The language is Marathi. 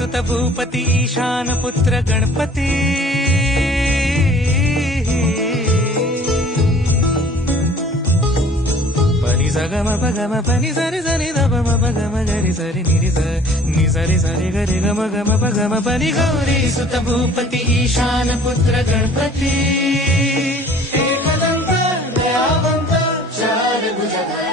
सुत भूपती ईशान पुत्र गणपती पनी सगम पगम पनी सरी सरी दब पगम गरी सरी निरी नि सरी सरी गरी गम गम पगम पनी गौरी सुत भूपती ईशान पुत्र गणपती एकदंत दयावंत चार भुजग